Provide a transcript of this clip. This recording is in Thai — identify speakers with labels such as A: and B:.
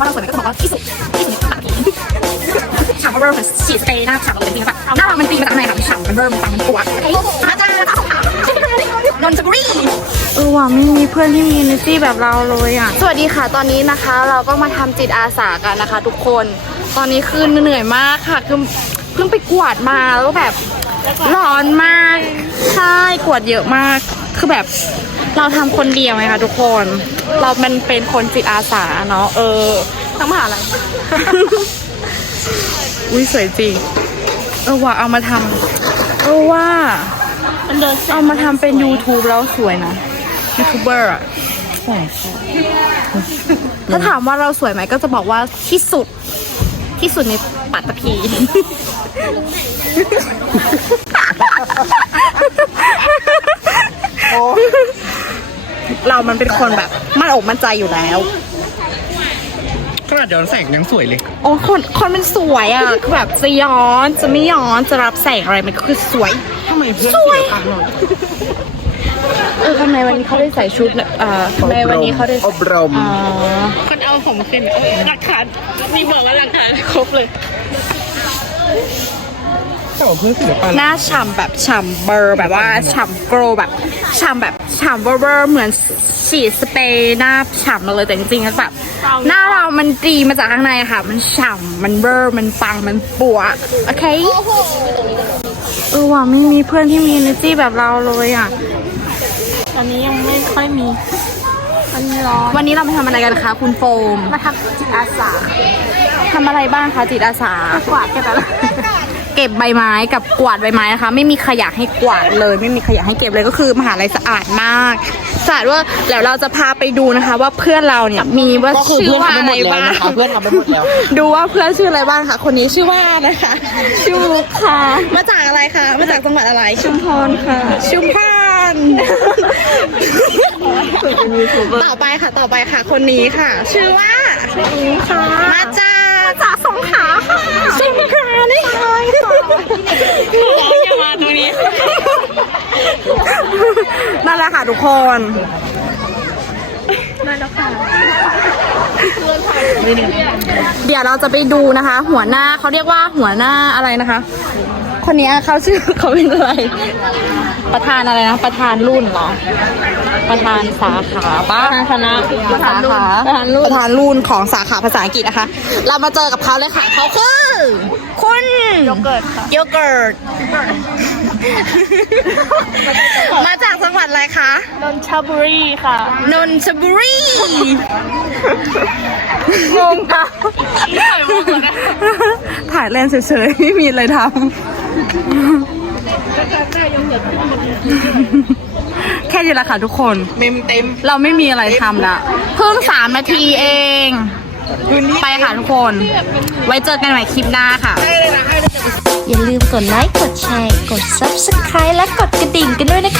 A: ว่าเราสวยไหมก็บอกว่าที่สุดที่สุดปากผีฉ่ำเบอร์เหมือนฉีดสเปรย์หน้าฉ่ำเลยจริงๆแบบหน้าเรามันตีมาจากไหนคะฉ่ำมันเบอร์มันปังมันปวดเฮ้ยอาจารย์นนทบุรี
B: เออว่ะไม่มีเพื่อนที่มี energy แบบเราเลยอะ สวัสดีค่ะตอนนี้นะคะ เราก็มาทำจิตอาสากันนะคะ ทุกคน ตอนนี้คือเหนื่อยมากค่ะคือเพิ่งไปกวาดมาแล้วแบบร้อนมาก ใช่กวาดเยอะมาก คือแบบ เราทำคนเดียวไงคะทุกคน เรามันเป็นคนจิตอาสาเนาะเออทั้งมหาลัยอุ้ยสวยจริงเออว่าเอามาทำเออว่าเอามาทำเป็น YouTube แล้วสวยนะยูทูบเบอร์อะถ้าถามว่าเราสวยไหมก็จะบอกว่าที่สุด ที่สุดในปัตตภี เรามันเป็นคนแบบมั่นอกมั่นใจอยู่แล้ว
C: ขนาดย้อนแสงยังสวยเลย
B: โอ้คนคนมันสวยอะคือแบบจะย้อนจะไม่ย้อนจะรับแสงอะไรมันก็คือสวย
C: ทำไมเพื่อน
B: สวย
C: เสียตังค์หน่อย
B: เออทำไมวันนี้เขาได้ใส่ชุดเอ่อทำไมวันนี้เขาได้
C: อบรม
B: อ๋อ
D: คนเอาผมขึ้นเอาหลักฐานมีบอกว่าหลักฐานครบเลย
C: แต่ว่าเพื่อนศิลปะ
B: หน้าฉ่ำแบบฉ่ำเบอร์แบบว่าฉ่ำโกรแบบฉ่ำแบบฉ่ำเบอร์เบอร์เหมือนฉีดสเปรย์หน้าฉ่ำมาเลยแต่จริงๆแล้วแบบหน้าเรามันดีมาจากข้างในอะค่ะ มันฉ่ำมันเบอร์มันปังมันปวดโอเคเออว่ะไม่มีเพื่อนที่มี energy แบบเราเลยอะ
D: ตอนนี้ยังไม่ค่อยมีมันร้อน
B: วันนี้เรามาทำอะไรกันคะคุณโฟม
D: มาทำจิตอาสา
B: ทำอะไรบ้างคะจิตอาสา
D: กวาดกันแล้ว
B: เก็บใบไม้กับกวาดใบไม้นะคะ ไม่มีขยะให้กวาดเลย ไม่มีขยะให้เก็บเลยก็คือมหาลัยสะอาดมากสะอาดว่าเดี๋ยวเราจะพาไปดูนะคะ ว่าเพื่อนเราเนี่ยมีว่า
C: ก็คือ
B: ชื่อ
C: เพื่อน
B: ว่า
C: ทำไป
B: อะ
C: หม
B: ไร
C: ดแล้ว
B: บ้าง
C: นะคะเพื่อนทำไปหมดแล้ว
B: ดูว่าเพื่อนชื่ออะไรบ้างคะคนนี้ชื่อว่านะคะ
D: ชูค่ะ
B: มาจากอะไรคะ มาจากจังหวัดอะไร
D: ชุมพรค่ะ
B: ชุมพรต่อไปค่ะ ต่อไปค่ะ คนนี้ค่ะ ชื่อว่า
D: อิงค่ะ
B: มาจากจากสงขลาค่ะสงขลานี่ค่ะ
D: อย่ามาตรงนี้
B: นั่นแหละ ค่ะทุกคน
D: มาแล้วค่ะ
B: เดี๋ยวเราจะไปดูนะคะ หัวหน้าเขาเรียกว่าหัวหน้าอะไรนะคะ คนนี้เขาชื่อเขาเป็นอะไร ประธานอะไรนะ ประธานรุ่นเหรอ ประธานสาขาปะ
D: ทางคณะ
B: สาขา
D: ประธานรุ่น
B: ประธานรุ่นของสาขาภาษาอังกฤษนะคะ เรามาเจอกับเขาเลยค่ะเขาคือ คุณ
D: โยเกิร์ตค่ะ
B: โยเกิร์ต มาจากจังหวัดอะไรคะ
D: นนทบุรีค่ะ
B: นนทบุรี
D: งงค่ะ
B: ถ่ายเล่นเฉยๆ ไม่มีอะไรทำ แค่นี้แหละค่ะทุกคน
C: เมมเต็ม
B: เราไม่มีอะไรทำละเพิ่งสามนาทีเอง ไปค่ะทุกคน ไว้เจอกันใหม่คลิปหน้าค่ะ
E: อย่าลืมกดไลค์ กดแชร์ กด Subscribe และกดกระดิ่งกันด้วยนะคะ